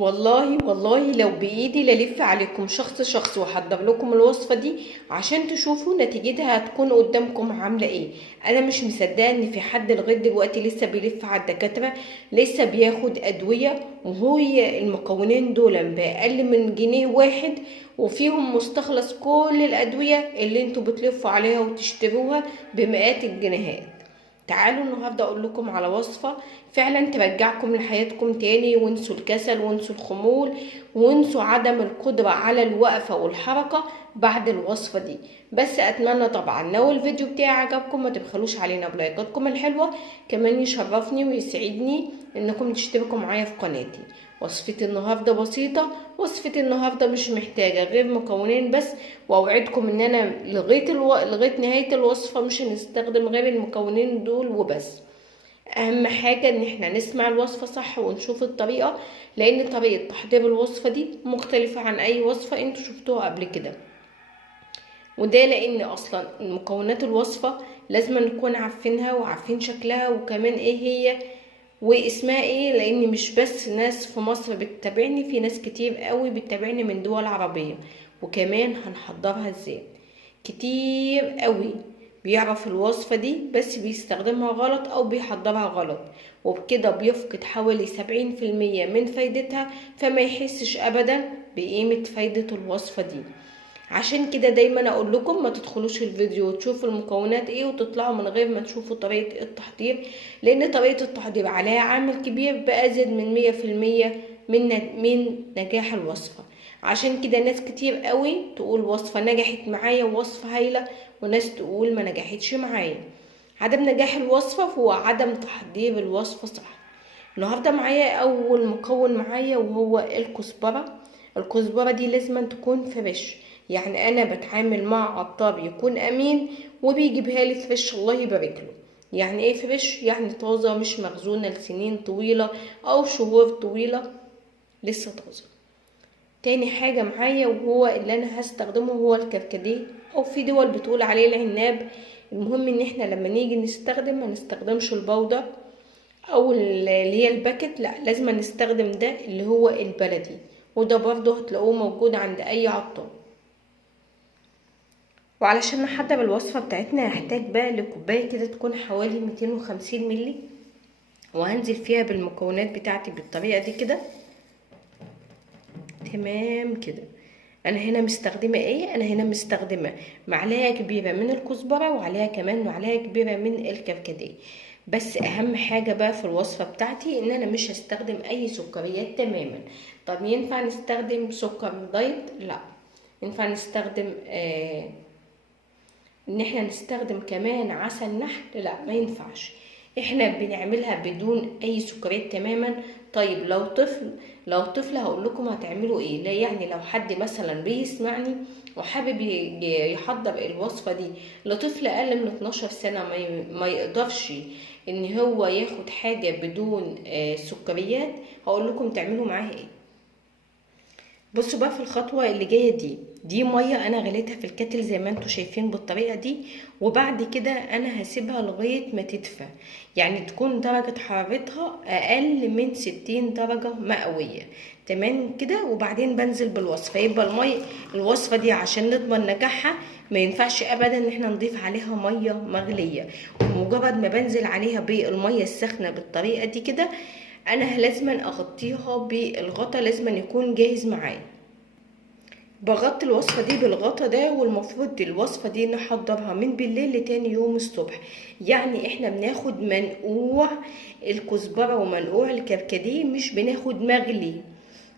والله لو بايدي للف عليكم شخص شخص واحضر لكم الوصفه دي عشان تشوفوا نتيجتها هتكون قدامكم عامله ايه. انا مش مصدقه ان في حد لغايه دلوقتي لسه بيلف على الدكاتره، لسه بياخد ادويه وهي المكونين دول باقل من جنيه واحد، وفيهم مستخلص كل الادويه اللي انتوا بتلفوا عليها وتشتروها بمئات الجنيهات. تعالوا النهارده اقول لكم على وصفه فعلا ترجعكم لحياتكم تاني، وانسوا الكسل وانسوا الخمول وانسوا عدم القدره على الوقفه والحركه بعد الوصفه دي. بس اتمنى طبعا لو الفيديو بتاعي عجبكم ما تبخلوش علينا بلايكاتكم الحلوه، كمان يشرفني ويسعدني انكم تشتركوا معايا في قناتي. وصفة النهاردة بسيطة، وصفة النهاردة مش محتاجة غير مكونين بس، واوعدكم ان انا لغاية نهاية الوصفة مش هنستخدم غير المكونين دول وبس. اهم حاجة ان احنا نسمع الوصفة صح ونشوف الطريقة، لان طريقة تحضير الوصفة دي مختلفة عن اي وصفة انتوا شفتوها قبل كده. وده لان اصلا مكونات الوصفة لازم نكون عارفينها وعارفين شكلها وكمان ايه هي واسمها ايه، لان مش بس ناس في مصر بتتابعني، في ناس كتير قوي بتتابعني من دول عربية. وكمان هنحضرها ازاي. كتير قوي بيعرف الوصفة دي بس بيستخدمها غلط او بيحضرها غلط، وبكده بيفقد حوالي 70% من فايدتها، فما يحسش ابدا بقيمة فايدة الوصفة دي. عشان كده دايما اقول لكم ما تدخلوش الفيديو وتشوفوا المكونات ايه وتطلعوا من غير ما تشوفوا طريقة التحضير، لان طريقة التحضير عليها عامل كبير بأزيد من 100% من نجاح الوصفة. عشان كده ناس كتير قوي تقول وصفة نجحت معايا ووصفة هايلة، وناس تقول ما نجحتش معايا. عدم نجاح الوصفة هو عدم تحضير الوصفة صح. النهاردة معايا اول مكون معايا وهو الكزبرة. الكزبرة دي لازم تكون فريش، يعني انا بتعامل مع عطار يكون امين وبيجيبها لي فريش الله يبارك له. يعني ايه فريش؟ يعني طازة مش مخزونة لسنين طويلة او شهور طويلة، لسه طازة. تاني حاجة معايا وهو اللي انا هستخدمه هو الكركديه، او في دول بتقول عليه العناب. المهم ان احنا لما نيجي نستخدم ما نستخدمش البودر او اللي هي الباكت، لا لازم نستخدم ده اللي هو البلدي، وده برضه هتلاقوه موجود عند اي عطار. وعلشان نحضر الوصفة بتاعتنا هحتاج بقى لكوباية كده تكون حوالي 250 ملي، وهنزل فيها بالمكونات بتاعتي بالطريقة دي كده. تمام كده. انا هنا مستخدمة ايه؟ انا هنا مستخدمة معلقة كبيرة من الكزبرة وعليها كمان معلقة كبيرة من الكركديه. بس اهم حاجة بقى في الوصفة بتاعتي ان انا مش هستخدم اي سكريات تماما. طب ينفع نستخدم سكر دايت؟ لا. ينفع نستخدم ان احنا نستخدم كمان عسل نحل؟ لا ما ينفعش. احنا بنعملها بدون اي سكريات تماما. طيب لو طفل هقول لكم هتعملوا ايه. لا يعني لو حد مثلا بيسمعني وحابب يحضر الوصفة دي لطفل اقل من 12 سنة ما يقدرش ان هو ياخد حاجة بدون سكريات، هقول لكم تعملوا معاها ايه. بصوا بقى في الخطوة اللي جاية دي مية انا غليتها في الكاتل زي ما انتوا شايفين بالطريقة دي، وبعد كده انا هسيبها لغاية ما تدفى، يعني تكون درجة حرارتها اقل من 60 درجة مئوية. تمام كده. وبعدين بنزل بالوصفة. يبقى الوصفة دي عشان نضمن نجاحها ما ينفعش ابدا ان احنا نضيف عليها مية مغلية. ومجرد ما بنزل عليها بالمية السخنة بالطريقة دي كده انا لازما اغطيها بالغطا، لازما يكون جاهز معايا. بغطي الوصفة دي بالغطا ده، والمفروض الوصفة دي نحضرها من بالليل لتاني يوم الصبح. يعني احنا بناخد منقوع الكزبرة ومنقوع الكركديه، مش بناخد مغلي.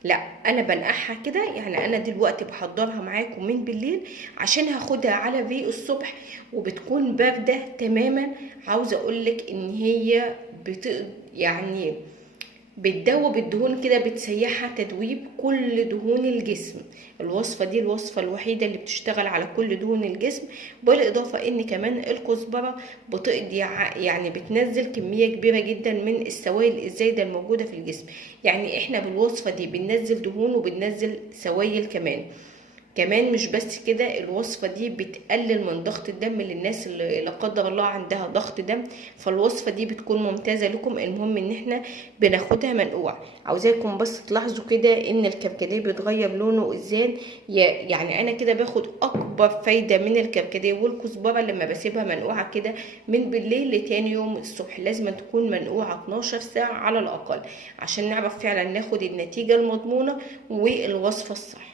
لا انا بنقعها كده، يعني انا دلوقتي بحضرها معاكم من بالليل عشان هاخدها على ريق الصبح وبتكون باردة تماما. عاوزة اقولك ان هي يعني بتدوب الدهون كده، بتسيحها تدويب كل دهون الجسم. الوصفة دي الوصفة الوحيدة اللي بتشتغل على كل دهون الجسم، بالاضافة ان كمان الكزبرة بتقضي يعني بتنزل كمية كبيرة جدا من السوائل الزايدة الموجودة في الجسم. يعني احنا بالوصفة دي بننزل دهون وبننزل سوائل كمان. كمان مش بس كده، الوصفة دي بتقلل من ضغط الدم للناس اللي لا قدر الله عندها ضغط دم، فالوصفة دي بتكون ممتازة لكم. المهم ان احنا بناخدها منقوع. عاوزاكم بس تلاحظوا كده ان الكركديه بيتغير لونه ازاي. يعني انا كده باخد اكبر فايدة من الكركديه والكزبرة لما بسيبها منقوعة كده من بالليل لتاني يوم الصبح. لازم تكون منقوعة 12 ساعة على الاقل عشان نعرف فعلا ناخد النتيجة المضمونة والوصفة الصح.